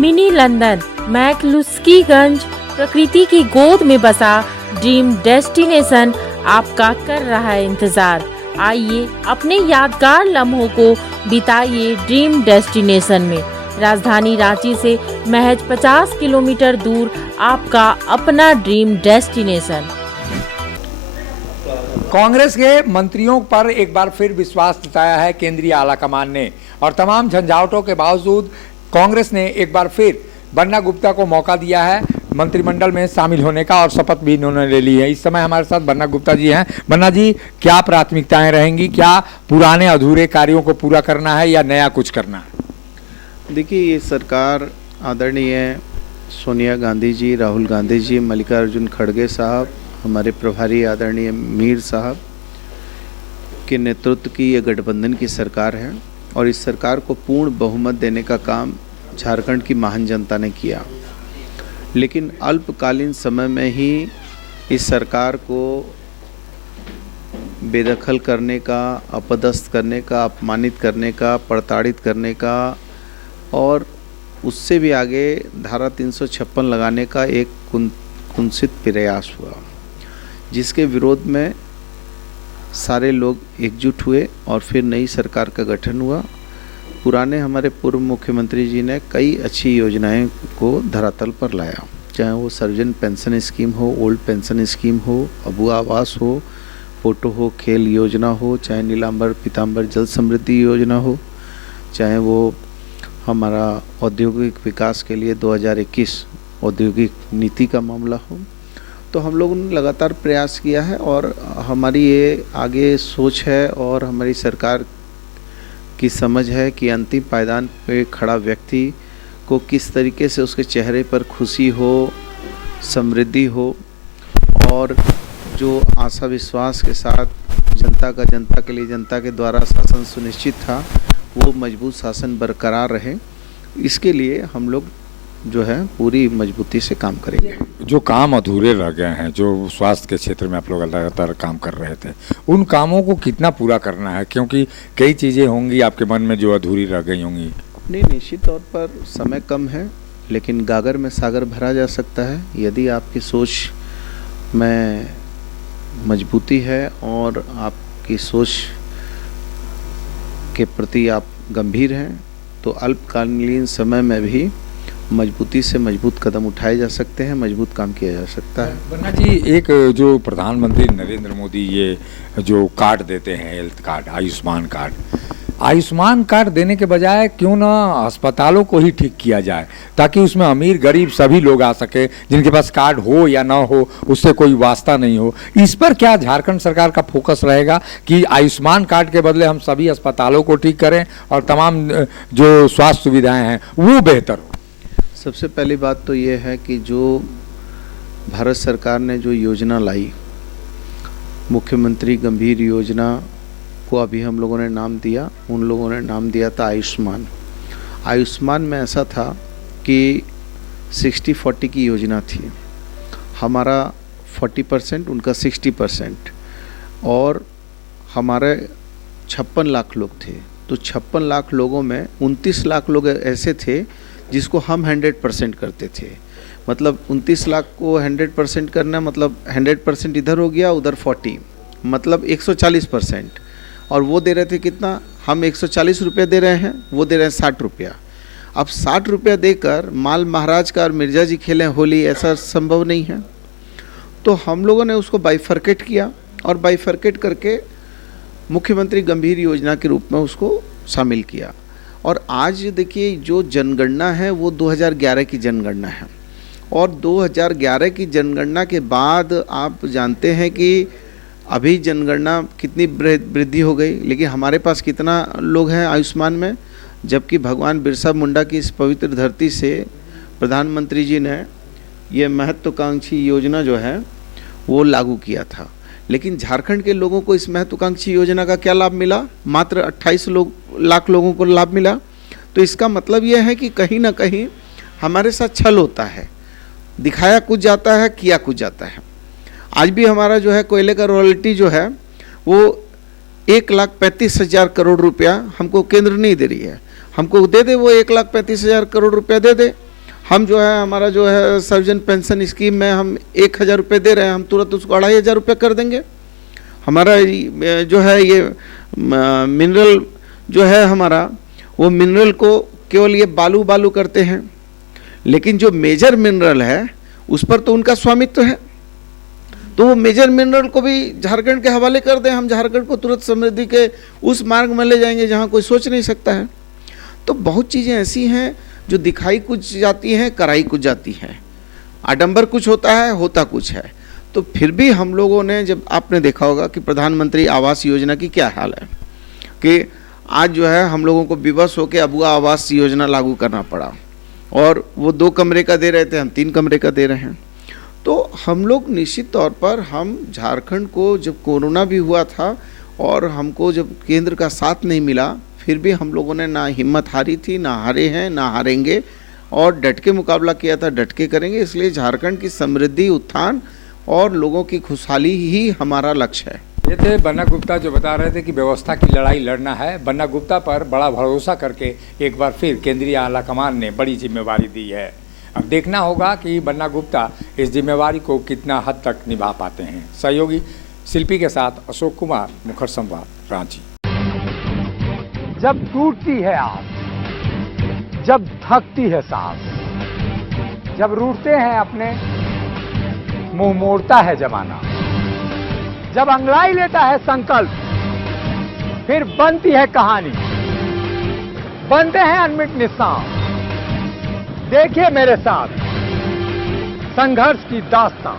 Mini London McCluskieganj प्रकृति की गोद में बसा ड्रीम डेस्टिनेशन आपका कर रहा है इंतजार। आइए अपने यादगार लम्हों को बिताइए ड्रीम डेस्टिनेशन में। राजधानी रांची से महज 50 किलोमीटर दूर आपका अपना ड्रीम डेस्टिनेशन। कांग्रेस के मंत्रियों पर एक बार फिर विश्वास जताया है केंद्रीय आलाकमान ने, और तमाम झंझावटों के बावजूद कांग्रेस ने एक बार फिर बन्ना गुप्ता को मौका दिया है मंत्रिमंडल में शामिल होने का, और शपथ भी इन्होंने ले ली है। इस समय हमारे साथ बन्ना गुप्ता जी हैं। बन्ना जी, क्या प्राथमिकताएं रहेंगी? क्या पुराने अधूरे कार्यों को पूरा करना है या नया कुछ करना है? देखिए, ये सरकार आदरणीय सोनिया गांधी जी, राहुल गांधी जी, मल्लिकार्जुन खड़गे साहब, हमारे प्रभारी आदरणीय मीर साहब के नेतृत्व की ये गठबंधन की सरकार है, और इस सरकार को पूर्ण बहुमत देने का काम झारखंड की महान जनता ने किया। लेकिन अल्पकालीन समय में ही इस सरकार को बेदखल करने का, अपदस्थ करने का, अपमानित करने का, प्रताड़ित करने का और उससे भी आगे धारा 356 लगाने का एक कुंसित प्रयास हुआ, जिसके विरोध में सारे लोग एकजुट हुए और फिर नई सरकार का गठन हुआ। पुराने हमारे पूर्व मुख्यमंत्री जी ने कई अच्छी योजनाएं को धरातल पर लाया, चाहे वो सर्वजन पेंशन स्कीम हो, ओल्ड पेंशन स्कीम हो, अबुआ आवास हो, फोटो हो, खेल योजना हो, चाहे नीलांबर पीतांबर जल समृद्धि योजना हो, चाहे वो हमारा औद्योगिक विकास के लिए 2021 औद्योगिक नीति का मामला हो। तो हम लोगों ने लगातार प्रयास किया है, और हमारी ये आगे सोच है और हमारी सरकार की समझ है कि अंतिम पायदान पे खड़ा व्यक्ति को किस तरीके से उसके चेहरे पर खुशी हो, समृद्धि हो, और जो आशा विश्वास के साथ जनता के लिए जनता के द्वारा शासन सुनिश्चित था, वो मजबूत शासन बरकरार रहे। इसके लिए हम लोग जो है पूरी मजबूती से काम करेंगे। जो काम अधूरे रह गए हैं, जो स्वास्थ्य के क्षेत्र में आप लोग लगातार काम कर रहे थे, उन कामों को कितना पूरा करना है? क्योंकि कई चीज़ें होंगी आपके मन में जो अधूरी रह गई होंगी। नहीं, निश्चित तौर पर समय कम है, लेकिन गागर में सागर भरा जा सकता है यदि आपकी सोच में मजबूती है और आपकी सोच के प्रति आप गंभीर हैं, तो अल्पकालीन समय में भी मजबूती से मजबूत कदम उठाए जा सकते हैं, मजबूत काम किया जा सकता है। बन्ना जी, एक जो प्रधानमंत्री नरेंद्र मोदी ये जो कार्ड देते हैं, हेल्थ कार्ड, आयुष्मान कार्ड देने के बजाय क्यों ना अस्पतालों को ही ठीक किया जाए, ताकि उसमें अमीर गरीब सभी लोग आ सके, जिनके पास कार्ड हो या ना हो उससे कोई वास्ता नहीं हो। इस पर क्या झारखंड सरकार का फोकस रहेगा कि आयुष्मान कार्ड के बदले हम सभी अस्पतालों को ठीक करें और तमाम जो स्वास्थ्य सुविधाएं हैं वो बेहतर हो? सबसे पहली बात तो ये है कि जो भारत सरकार ने जो योजना लाई, मुख्यमंत्री गंभीर योजना को अभी हम लोगों ने नाम दिया, उन लोगों ने नाम दिया था आयुष्मान। आयुष्मान में ऐसा था कि 60-40 की योजना थी, हमारा 40%, उनका 60%, और हमारे 56 लाख लोग थे। तो 56 लाख लोगों में 29 लाख लोग ऐसे थे जिसको हम 100% करते थे। मतलब 29 लाख को 100% करना, मतलब 100% इधर हो गया, उधर 40, मतलब 140%। और वो दे रहे थे कितना? हम 140 रुपये दे रहे हैं, वो दे रहे हैं 60 रुपया। अब 60 रुपया देकर माल महाराज का और मिर्जा जी खेलें होली, ऐसा संभव नहीं है। तो हम लोगों ने उसको बाइफरकेट किया, और बाइफरकेट करके मुख्यमंत्री गंभीर योजना के रूप में उसको शामिल किया। और आज देखिए, जो जनगणना है वो 2011 की जनगणना है, और 2011 की जनगणना के बाद आप जानते हैं कि अभी जनगणना कितनी वृद्धि हो गई, लेकिन हमारे पास कितना लोग हैं आयुष्मान में, जबकि भगवान बिरसा मुंडा की इस पवित्र धरती से प्रधानमंत्री जी ने ये महत्वाकांक्षी योजना जो है वो लागू किया था। लेकिन झारखंड के लोगों को इस महत्वाकांक्षी योजना का क्या लाभ मिला? मात्र 28 लाख लोगों को लाभ मिला। तो इसका मतलब यह है कि कहीं ना कहीं हमारे साथ छल होता है, दिखाया कुछ जाता है, किया कुछ जाता है। आज भी हमारा जो है कोयले का रॉयल्टी जो है वो 1,35,000 करोड़ रुपया हमको केंद्र नहीं दे रही है, हमको दे दे वो 1,35,000 करोड़ रुपया दे दे, हम जो है हमारा जो है सर्वजन पेंशन स्कीम में हम 1000 रुपये दे रहे हैं, हम तुरंत उसको 2500 रुपये कर देंगे। हमारा जो है ये मिनरल जो है हमारा, वो मिनरल को केवल ये बालू करते हैं, लेकिन जो मेजर मिनरल है उस पर तो उनका स्वामित्व है, तो वो मेजर मिनरल को भी झारखंड के हवाले कर दें, हम झारखंड को तुरंत समृद्धि के उस मार्ग में ले जाएंगे जहाँ कोई सोच नहीं सकता है। तो बहुत चीज़ें ऐसी हैं जो दिखाई कुछ जाती हैं, कराई कुछ जाती हैं, आडंबर कुछ होता है, होता कुछ है। तो फिर भी हम लोगों ने, जब आपने देखा होगा कि प्रधानमंत्री आवास योजना की क्या हाल है कि आज जो है हम लोगों को विवश होकर अबुआ आवास योजना लागू करना पड़ा, और वो 2 कमरे का दे रहे थे, हम 3 कमरे का दे रहे हैं। तो हम लोग निश्चित तौर पर, हम झारखंड को जब कोरोना भी हुआ था और हमको जब केंद्र का साथ नहीं मिला, फिर भी हम लोगों ने ना हिम्मत हारी थी, ना हारे हैं, ना हारेंगे, और डट के मुकाबला किया था, डट के करेंगे। इसलिए झारखंड की समृद्धि, उत्थान और लोगों की खुशहाली ही हमारा लक्ष्य है। ये थे बन्ना गुप्ता जो बता रहे थे कि व्यवस्था की लड़ाई लड़ना है। बन्ना गुप्ता पर बड़ा भरोसा करके एक बार फिर केंद्रीय आलाकमान ने बड़ी जिम्मेवारी दी है। अब देखना होगा कि बन्ना गुप्ता इस जिम्मेवारी को कितना हद तक निभा पाते हैं। सहयोगी शिल्पी के साथ अशोक कुमार, मुखर संवाद, रांची। जब टूटती है आस, जब थकती है सांस, जब रूठते हैं अपने, मुंह मोड़ता है जमाना, जब अंगड़ाई लेता है संकल्प, फिर बनती है कहानी, बनते हैं अनमिट निशान। देखिए मेरे साथ संघर्ष की दास्तां।